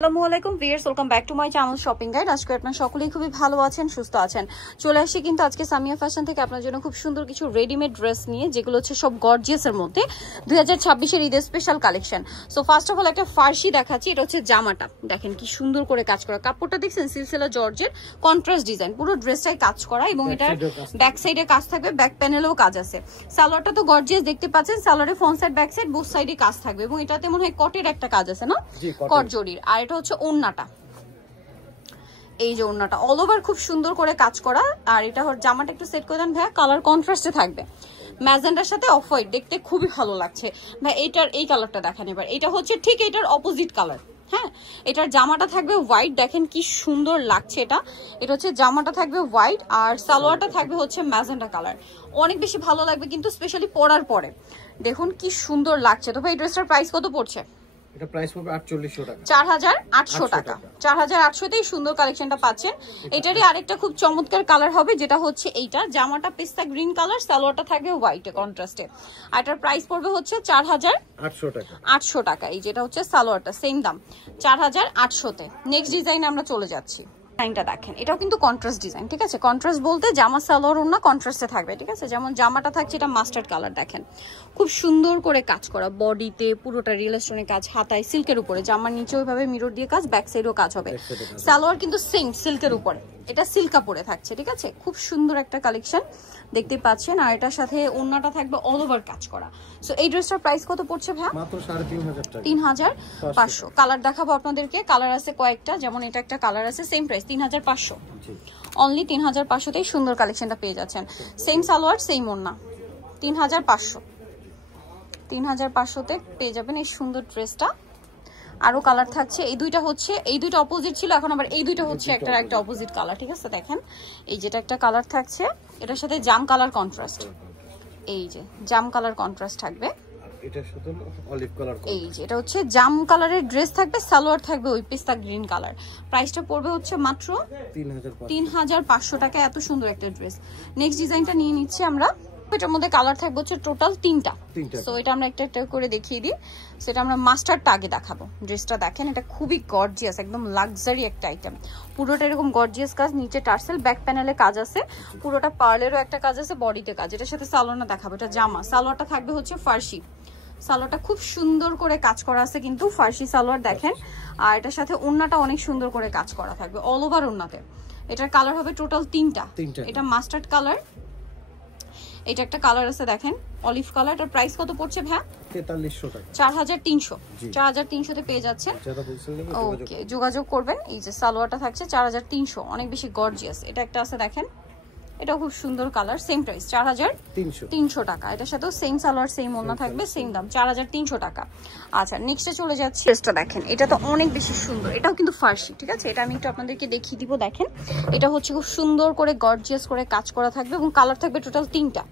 আসসালামু আলাইকুম viewers, welcome back to my channel shopping guide. আজকে আপনারা সকলেই খুবই ভালো আছেন, সুস্থ আছেন। চলে আসি কিন্তু আজকে সামিয়া ফ্যাশন থেকে আপনার জন্য খুব সুন্দর কিছু রেডিমেড ড্রেস নিয়ে, যেগুলো হচ্ছে সব গর্জিয়াসের মধ্যে 2026 ঈদের special collection. So first of all একটা ফার্সি দেখাচ্ছি। এটা হচ্ছে জামাটা, দেখেন কি সুন্দর করে কাজ করা, কাপড়টা দেখছেন সিলসিলা জর্জের কন্ট্রাস্ট ডিজাইন, পুরো ড্রেসটাই কাজ করা এবং এটার ব্যাক সাইডে কাজ থাকবে, ব্যাক প্যানেলেও কাজ আছে। সালোয়ারটা তো গর্জিয়াস দেখতে পাচ্ছেন, সালোয়ারে front side back side both সাইডে কাজ থাকবে এবং এটাতে মনে হয় কটের একটা কাজ আছে না, কট জরির। আর এটা হচ্ছে ওড়নাটা, এই যে ওড়নাটা অল ওভার খুব সুন্দর করে কাজ করা। আর এটা জামাটা একটু সেট করে দেন ভাইয়া, কালার কন্ট্রাস্টে থাকবে, ম্যাজেন্ডার সাথে অফ হোয়াইট, দেখতে খুবই ভালো লাগছে ভাই। এটার এই কালারটা দেখান এবার, এটা হচ্ছে ঠিক এটার অপোজিট কালার। হ্যাঁ, এটার জামাটা থাকবে হোয়াইট, দেখেন কি সুন্দর লাগছে। এটা হচ্ছে জামাটা থাকবে হোয়াইট আর সালোয়ারটা থাকবে হচ্ছে ম্যাজেন্ডা কালার। অনেক বেশি ভালো লাগবে কিন্তু স্পেশালি পরার পরে, দেখুন কি সুন্দর লাগছে। তো ভাই ড্রেসটার প্রাইস কত পড়ছে? এটা প্রাইস পড়বে 4800 টাকা, 4800 টাকা। 4800 তেই সুন্দর কালেকশনটা পাচ্ছেন। এটারই আরেকটা খুব চমৎকার কালার হবে, যেটা হচ্ছে এইটা, জামাটা পেস্তা গ্রিন কালার, সালোয়ারটা থাকবে হোয়াইটে কন্ট্রাস্টে। আর এটার প্রাইস পড়বে হচ্ছে 4800 টাকা। 800 টাকা। এই যেটা হচ্ছে সালোয়ারটা, সেম দাম 4800 তে। নেক্সট ডিজাইন আমরা চলে যাচ্ছি। ডিজাইনটা দেখেন, এটাও কিন্তু কন্ট্রাস্ট ডিজাইন, ঠিক আছে। কন্ট্রাস্ট বলতে জামা সালোয়ার ওড়না কন্ট্রাস্টে থাকবে, ঠিক আছে। যেমন জামাটা থাকছে এটা মাস্টার্ড কালার, দেখেন খুব সুন্দর করে কাজ করা, বডিতে পুরোটা রিয়েল স্টোনের কাজ, হাতায় সিল্কের উপরে, জামার নিচে ওইভাবে মিরর দিয়ে কাজ, ব্যাক সাইডেও কাজ হবে। সালোয়ার কিন্তু সেম সিল্কের উপরে, এটা সিল্ক কাপড়ে থাকছে, ঠিক আছে। খুব সুন্দর একটা কালেকশন দেখতে পাচ্ছেন। আর এটার সাথে ওড়নাটা থাকবে অল ওভার কাজ করা। সো এই ড্রেসটার প্রাইস কত পড়ছে ভাই? মাত্র 3500 টাকা। 3500। কালার দেখাবো আপনাদেরকে, কালার আছে কয়েকটা, যেমন এটা একটা কালার আছে, সেম প্রাইস 3500, অনলি 3500 তেই সুন্দর কালেকশনটা পেয়ে যাচ্ছেন। সেম সালোয়ার সেম ওড়না, 3500 তে পেয়ে যাবেন এই সুন্দর ড্রেসটা। আরো কালার থাকছে, এই দুইটা হচ্ছে, এই দুইটা অপোজিট ছিল, এখন আবার এই দুইটা হচ্ছে একটা অপোজিট কালার, ঠিক আছে। দেখেন এই যেটা একটা কালার থাকছে, এটার সাথে জাম কালার কন্ট্রাস্ট, এই যে জাম কালার কন্ট্রাস্ট থাকবে, এটার সাথে অলিভ কালার, এই যে এটা হচ্ছে জাম কালারের ড্রেস থাকবে, সালোয়ার থাকবে ওই পেস্তা গ্রিন কালার। প্রাইসটা পড়বে হচ্ছে মাত্র 3500 টাকা। এত সুন্দর একটা ড্রেস। নেক্সট ডিজাইনটা নিয়ে নিচ্ছি আমরা। এটার মধ্যে কালার থাকবে হচ্ছে টোটাল তিনটা। সো এটা আমরা একটা একটা করে দেখিয়ে দিই। সেটা আমরা মাস্টারটা আগে দেখাবো। ড্রেসটা দেখেন, এটা খুবই গর্জিয়াস, একদম লাক্সারি একটা আইটেম। পুরোটা এরকম গর্জিয়াস কাজ, নিচে টার্সেল, ব্যাক প্যানেলে কাজ আছে, পুরোটা পার্লেরও একটা কাজ আছে, বডিতে কাজ। এটার সাথে সালোয়ারটা দেখাবো, এটা জামা, সালোয়ারটা থাকবে হচ্ছে ফার্সি, সালোয়ারটা খুব সুন্দর করে কাজ করা আছে কিন্তু ফার্সি সালোয়ার দেখেন। আর এটার সাথে ওড়নাটা অনেক সুন্দর করে কাজ করা থাকবে অল ওভার ওড়নাতে। এটার কালার হবে টোটাল তিনটা। এটা মাস্টার্ড কালার, এটা একটা কালার আছে দেখেন অলিভ কালার। এটার প্রাইস কত পড়ছে ভাই? 4300 টাকা। 4300 তে পেয়ে যাচ্ছেন। ওকে, যোগাযোগ করবেন। এই যে সালোয়ারটা থাকছে 4300, অনেক বেশি গর্জিয়াস। এটা একটা আছে দেখেন, এটাও খুব সুন্দর কালার, সেম প্রাইস 4300 টাকা। এটার সাথেও সেম সালোয়ার সেম ওড়না থাকবে, সেম দাম 4300 টাকা। আচ্ছা নেক্সটে চলে যাচ্ছি। ড্রেসটা দেখেন, এটা তো অনেক বেশি সুন্দর, এটাও কিন্তু ফার্সি, ঠিক আছে। এটা আমি একটু আপনাদেরকে দেখিয়ে দিব, দেখেন এটা হচ্ছে খুব সুন্দর করে গর্জিয়াস করে কাজ করা থাকবে এবং কালার থাকবে টোটাল তিনটা।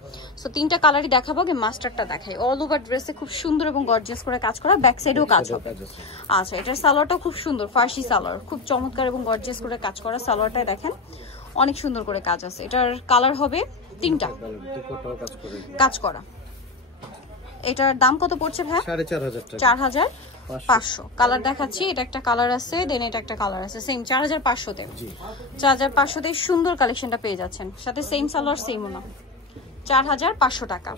সো তিনটা কালারই দেখাবো, আগে মাস্টারটা দেখাই। অল ওভার ড্রেসে খুব সুন্দর এবং গর্জিয়াস করে কাজ করা, ব্যাক সাইডেও কাজ হবে। আচ্ছা এটার সালোয়ারটাও খুব সুন্দর, ফার্সি সালোয়ার, খুব চমৎকার এবং গর্জিয়াস করে কাজ করা। সালোয়ারটায় দেখেন অনেক সুন্দর করে কাজ আছে। এটার কালার হবে তিনটা, কাজ করা। এটার দাম কত পড়ছে ভাই? 4500। কালার দেখাচ্ছি, এটা একটা কালার আছে, দেন এটা একটা কালার আছে, সেম 4500 তে। 4500 তে সুন্দর কালেকশনটা পেয়ে যাচ্ছেন, সাথে সেম সালোয়ার সেম ওনা, 4500 টাকা।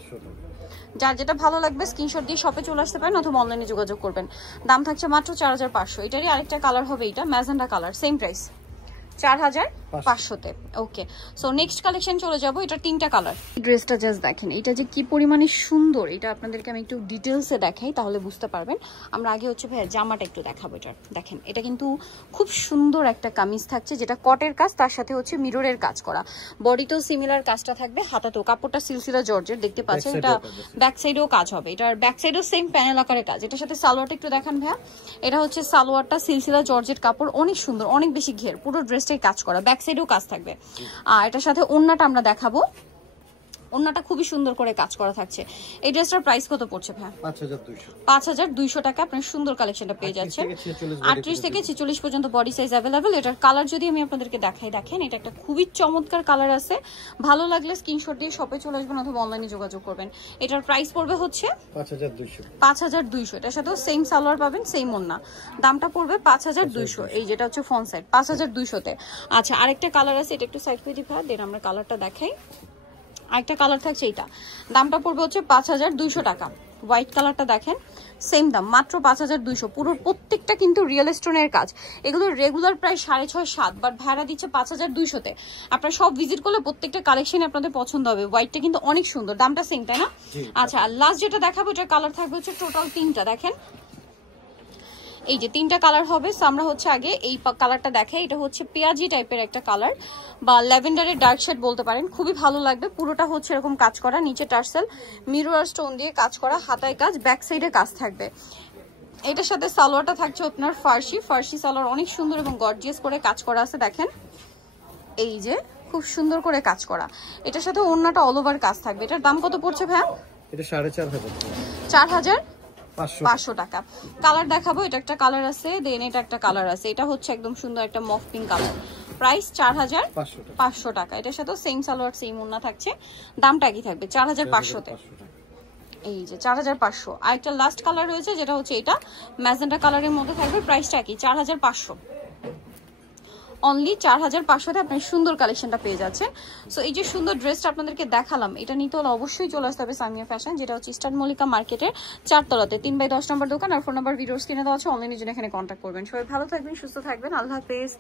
যার যেটা ভালো লাগবে স্ক্রিনশট দিয়ে শপে চলে আসতে পারেন অথবা অনলাইনে যোগাযোগ করবেন। দাম থাকছে মাত্র 4500। এটারই আরেকটা কালার হবে, এটা ম্যাজেন্ডা কালার, সেম প্রাইস 4500 তে। ওকে, সো নেক্সট কালেকশন চলে যাব। এটা তিনটা কালার। ড্রেসটা জাস্ট দেখেন, এটা যে কি পরিমাণে সুন্দর, এটা আপনাদেরকে আমি একটু ডিটেলসে দেখাই তাহলে বুঝতে পারবেন। আমরা আগে হচ্ছে ভাই জামাটা একটু দেখাবো। এটা দেখেন, এটা কিন্তু খুব সুন্দর একটা কামিজ থাকছে, যেটা কটের কাজ, তার সাথে হচ্ছে মিররের কাজ করা, বডিতেও সিমিলার কাজটা থাকবে, হাতাতেও। কাপড়টা সিলসিলা জর্জের দেখতে পাচ্ছেন, এটা ব্যাক সাইডেও কাজ হবে, এটার ব্যাক সাইডেও সেম প্যানেল আকারে কাজ। এটার সাথে সালোয়ারটা একটু দেখান ভাইয়া। এটা হচ্ছে সালোয়ারটা সিলসিলা জর্জের কাপড়, অনেক সুন্দর, অনেক বেশি ঘের, পুরো ড্রেসটাই কাজ করা, ব্যাক সাইডেও কাজ থাকবে। আর এটার সাথে ওড়নাটা আমরা দেখাবো, ওন্নাটা খুবই সুন্দর করে কাজ করা থাকছে। এই ড্রেসটার প্রাইস কত পড়ছে ভাই? 5200 টাকা আপনার সুন্দর কালেকশনটা পেয়ে যাচ্ছেন। 38 থেকে 46 পর্যন্ত বডি সাইজ अवेलेबल। এটার কালার যদি আমি আপনাদেরকে দেখাই, দেখেন এটা একটা খুবই চমৎকার কালার আছে। ভালো লাগলে স্ক্রিনশট দিয়ে শপে চলে আসবেন অথবা অনলাইনে যোগাযোগ করবেন। এটার প্রাইস পড়বে হচ্ছে 5200। এটার সাথেও সেম সালোয়ার পাবেন, সেম ওন্না। দামটা পড়বে 5200। এই যেটা হচ্ছে ফ্রন্ট সাইড 5200 তে। আচ্ছা, আরেকটা কালার আছে, এটা একটু সাইড করে দিই ভাই, দেন আমরা কালারটা দেখাই। আরেকটা কালার থাকছে, এটা দামটা পড়বে হচ্ছে 5200 টাকা। হোয়াইট কালারটা দেখেন, সেম দাম মাত্র 5200। পুরো প্রত্যেকটা কিন্তু রিয়েল স্টোনের কাজ। এগুলো রেগুলার প্রায় 6.5-7, বাট ভাড়া দিচ্ছে 5200 তে। আপনারা সব ভিজিট করলে প্রত্যেকটা কালেকশন আপনাদের পছন্দ হবে। হোয়াইটটা কিন্তু অনেক সুন্দর, দামটা সেম, তাই না? আচ্ছা, আর লাস্ট যেটা দেখাবো, এটার কালার থাকবে হচ্ছে টোটাল 3টা। দেখেন এই যে 3টা কালার হবে। সো আমরা হচ্ছে আগে এই কালারটা দেখাই। এটা হচ্ছে পেঁয়াজি টাইপের একটা কালার বা ল্যাভেন্ডারের ডার্ক শেড বলতে পারেন। খুবই ভালো লাগবে। পুরোটা হচ্ছে এরকম কাজ করা, নিচে টার্সেল মিরর স্টোন দিয়ে কাজ করা, হাতায় কাজ, ব্যাক সাইডে কাজ থাকবে। এটার সাথে সালোয়ারটা থাকছে আপনার ফার্সি সালোয়ার, অনেক সুন্দর এবং গর্জিয়াস করে কাজ করা আছে। দেখেন এই যে খুব সুন্দর করে কাজ করা। এটার সাথে ওন্নাটা অল ওভার কাজ থাকবে। এটার দাম কত পড়ছে ভাই? এটা 4500। 4500 টাকা। কালার দেখাবো, এটা একটা কালার আছে, দেন এটা একটা কালার আছে। এটা হচ্ছে একদম সুন্দর একটা মফ পিঙ্ক কালার। প্রাইস 4500 টাকা। এটার সাথে সেম সালোয়ার সেম ওন্না থাকছে, দামটা কি থাকবে 4500 তে। এই যে 4500। আর একটা লাস্ট কালার রয়েছে, যেটা হচ্ছে এটা ম্যাজেন্টা কালারের মধ্যে থাকবে। প্রাইসটা কি 4500, অনলি 4500 তে আপনার সুন্দর কালেকশনটা পেয়ে যাচ্ছেন। সো এই যে সুন্দর ড্রেসটা আপনাদেরকে দেখালাম, এটা নিতে হলে অবশ্যই চলে আসতে হবে সামিয়া ফ্যাশন, যেটা হচ্ছে ইস্টার্ন মল্লিকা মার্কেটের 4 তলাতে 3/10 নম্বর দোকান। আর ফোন নাম্বার ভিডিওর স্ক্রিনে দেওয়া আছে, অনলাইনের জন্য এখানে কন্ট্যাক্ট করবেন। সবাই ভালো থাকবেন, সুস্থ থাকবেন, আল্লাহ হাফেজ।